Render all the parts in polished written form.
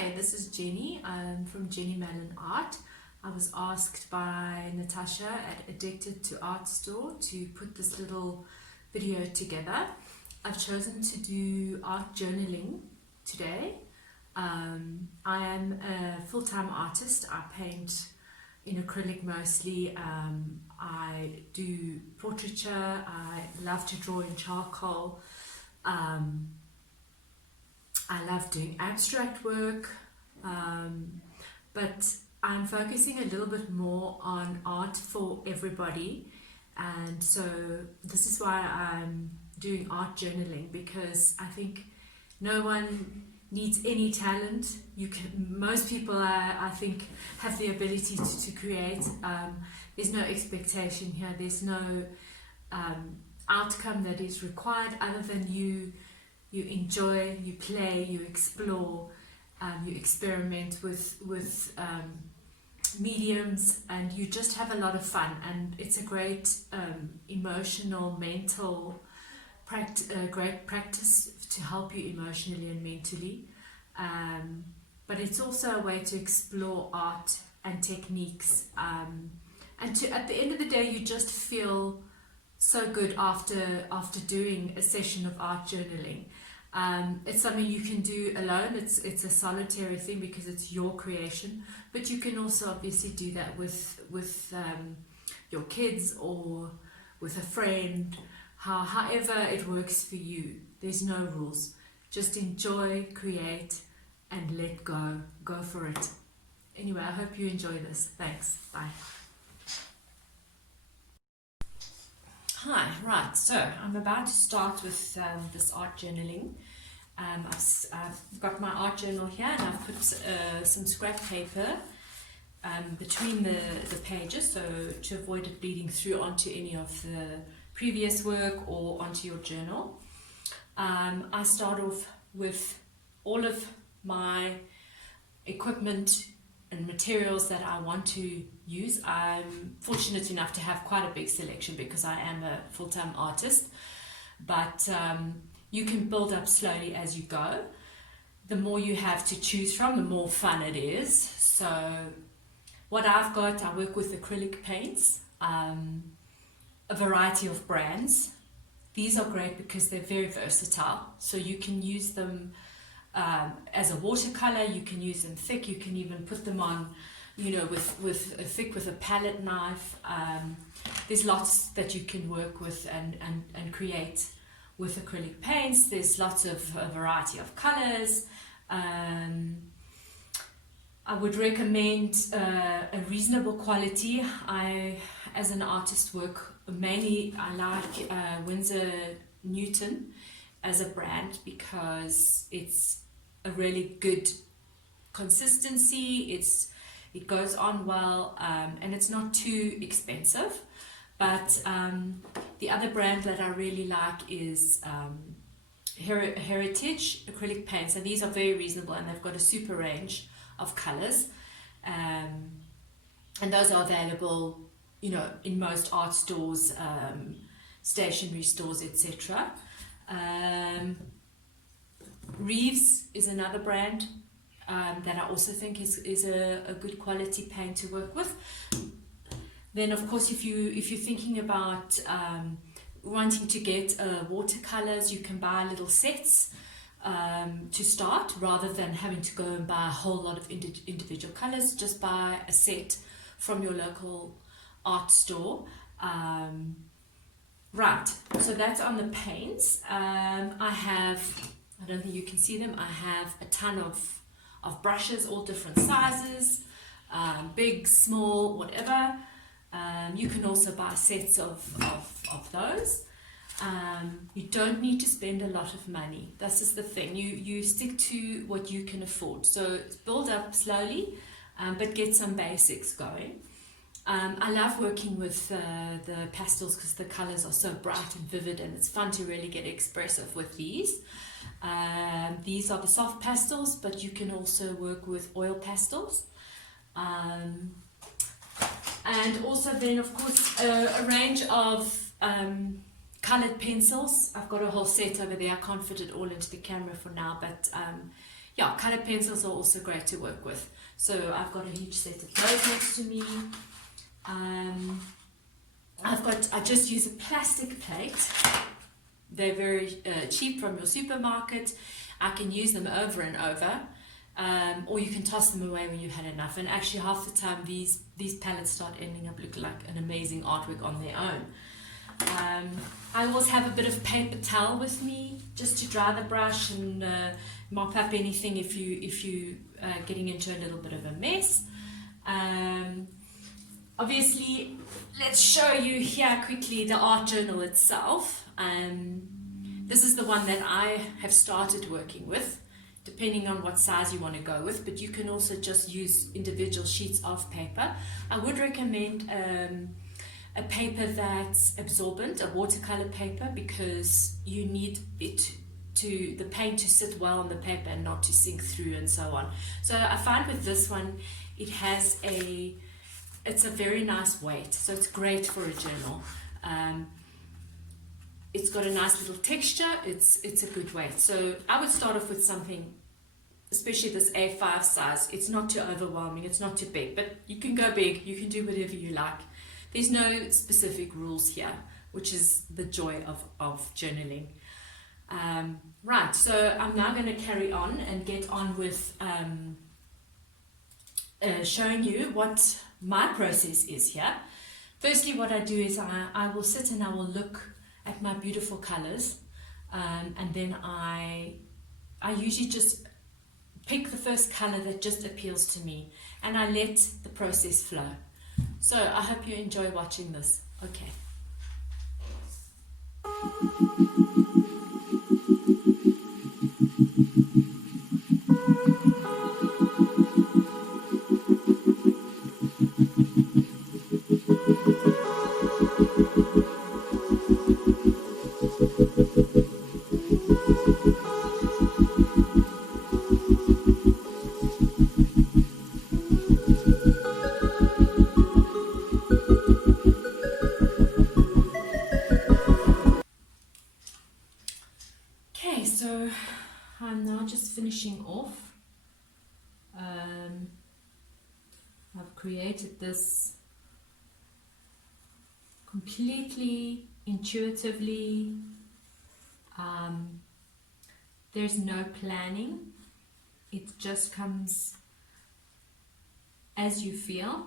Hi, this is Jenny. I'm from Jenny Mellon Art. I was asked by Natasha at Addicted to Art Store to put this little video together. I've chosen to do art journaling today. I am a full-time artist. I paint in acrylic mostly. I do portraiture. I love to draw in charcoal. I love doing abstract work, but I'm focusing a little bit more on art for everybody, and so this is why I'm doing art journaling, because I think no one needs any talent. Most people I think have the ability to create. There's no expectation here. There's no outcome that is required other than you enjoy, you play, you explore, you experiment with mediums, and you just have a lot of fun. And it's a great emotional, mental great practice to help you emotionally and mentally. But it's also a way to explore art and techniques, and to, at the end of the day, you just feel so good after doing a session of art journaling. It's something you can do alone. It's a solitary thing because it's your creation, but you can also obviously do that with your kids or with a friend, however it works for you. There's no rules. Just enjoy, create, and let go. Go for it. Anyway, I hope you enjoy this. Thanks. Bye. Hi, right, so I'm about to start with this art journaling. I've got my art journal here, and I've put some scrap paper between the pages, so to avoid it bleeding through onto any of the previous work or onto your journal. I start off with all of my equipment and materials that I want to use. I'm fortunate enough to have quite a big selection because I am a full-time artist, but you can build up slowly as you go. The more you have to choose from, the more fun it is. So what I've got, I work with acrylic paints, a variety of brands. These are great because they're very versatile, so you can use them as a watercolor, you can use them thick, you can even put them on, with a palette knife. There's lots that you can work with and create with acrylic paints. There's lots of a variety of colors. I would recommend a reasonable quality. As an artist, work mainly, I like Winsor Newton as a brand because it's a really good consistency. It goes on well, and it's not too expensive. But the other brand that I really like is Heritage acrylic paints, and these are very reasonable, and they've got a super range of colors, and those are available, in most art stores, stationery stores, etc. Reeves is another brand that I also think is a good quality paint to work with. Then, of course, if you're thinking about wanting to get watercolors, you can buy little sets to start, rather than having to go and buy a whole lot of individual colors. Just buy a set from your local art store. Right, so that's on the paints. I don't think you can see them. I have a ton of brushes, all different sizes, big, small, whatever. You can also buy sets of those. You don't need to spend a lot of money. This is the thing. You stick to what you can afford. So build up slowly, but get some basics going. I love working with the pastels because the colors are so bright and vivid, and it's fun to really get expressive with these. These are the soft pastels, but you can also work with oil pastels. And also then, of course, a range of colored pencils. I've got a whole set over there. I can't fit it all into the camera for now, but yeah, colored pencils are also great to work with. So I've got a huge set of those next to me. I just use a plastic plate. They're very cheap from your supermarket. I can use them over and over, or you can toss them away when you've had enough. And actually, half the time, these palettes start ending up looking like an amazing artwork on their own. I always have a bit of paper towel with me just to dry the brush and mop up anything if you getting into a little bit of a mess. Obviously, let's show you here quickly the art journal itself. This is the one that I have started working with, depending on what size you want to go with, but you can also just use individual sheets of paper. I would recommend a paper that's absorbent, a watercolor paper, because you need the paint to sit well on the paper and not to sink through and so on. So I find with this one, it's a very nice weight, so it's great for a journal. It's got a nice little texture, it's a good weight. So I would start off with something, especially this A5 size. It's not too overwhelming, it's not too big, but you can go big, you can do whatever you like. There's no specific rules here, which is the joy of journaling. Right, so I'm now going to carry on and get on with showing you what my process is here. Firstly, what I do is I will sit and I will look at my beautiful colors, and then I usually just pick the first color that just appeals to me, and I let the process flow. So I hope you enjoy watching this. Okay. Okay, so I'm now just finishing off. I've created this completely intuitively. There's no planning. It just comes as you feel.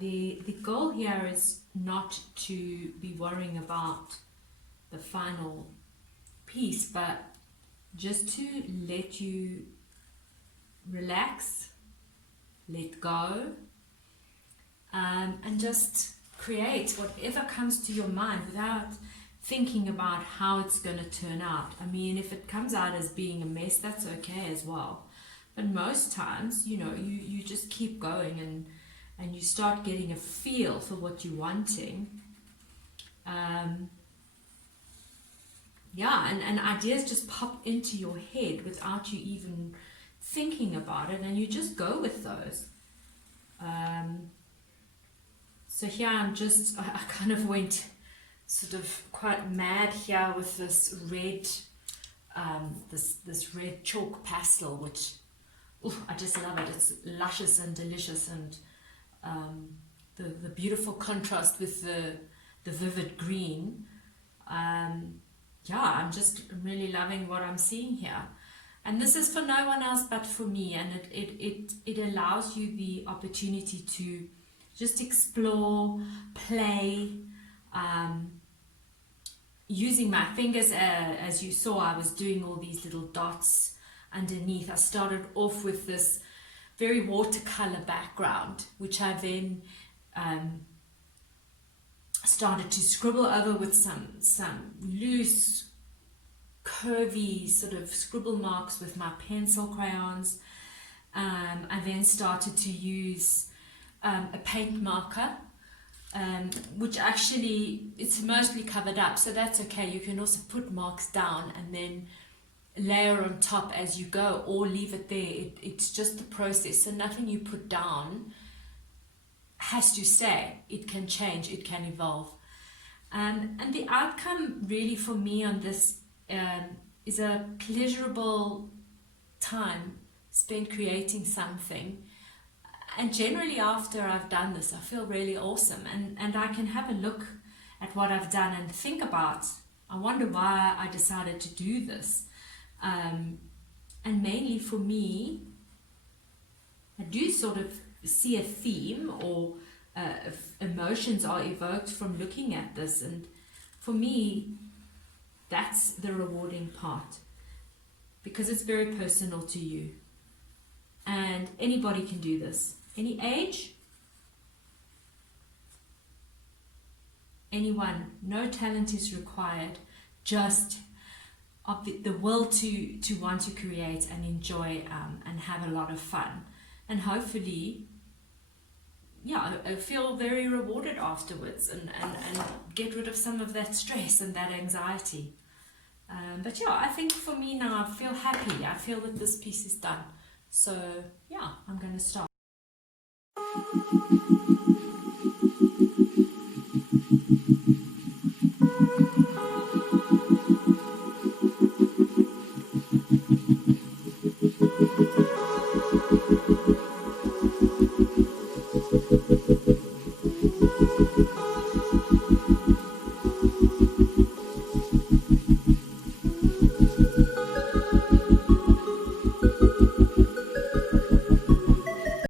The goal here is not to be worrying about the final piece, but just to let you relax, let go, and just create whatever comes to your mind without thinking about how it's going to turn out. I mean, if it comes out as being a mess, that's okay as well. But most times, you just keep going and you start getting a feel for what you're wanting. And ideas just pop into your head without you even thinking about it, and you just go with those. So here I kind of went sort of quite mad here with this red, this red chalk pastel, which I just love it. It's luscious and delicious, and the beautiful contrast with the vivid green. I'm just really loving what I'm seeing here. And this is for no one else but for me, and it allows you the opportunity to just explore, play, using my fingers. As you saw, I was doing all these little dots underneath. I started off with this very watercolor background, which I then started to scribble over with some loose, curvy sort of scribble marks with my pencil crayons. I then started to use a paint marker, which actually it's mostly covered up, so that's okay. You can also put marks down and then layer on top as you go, or leave it there. It's just the process, so nothing you put down has to stay. It can change, it can evolve, and the outcome really for me on this is a pleasurable time spent creating something. And generally after I've done this, I feel really awesome. And I can have a look at what I've done and think about, I wonder why I decided to do this. And mainly for me, I do sort of see a theme, or emotions are evoked from looking at this. And for me, that's the rewarding part, because it's very personal to you. And anybody can do this. Any age, anyone. No talent is required, just the will to want to create and enjoy and have a lot of fun. And hopefully, yeah, I feel very rewarded afterwards, and get rid of some of that stress and that anxiety. But yeah, I think for me now, I feel happy. I feel that this piece is done. So yeah, I'm going to start.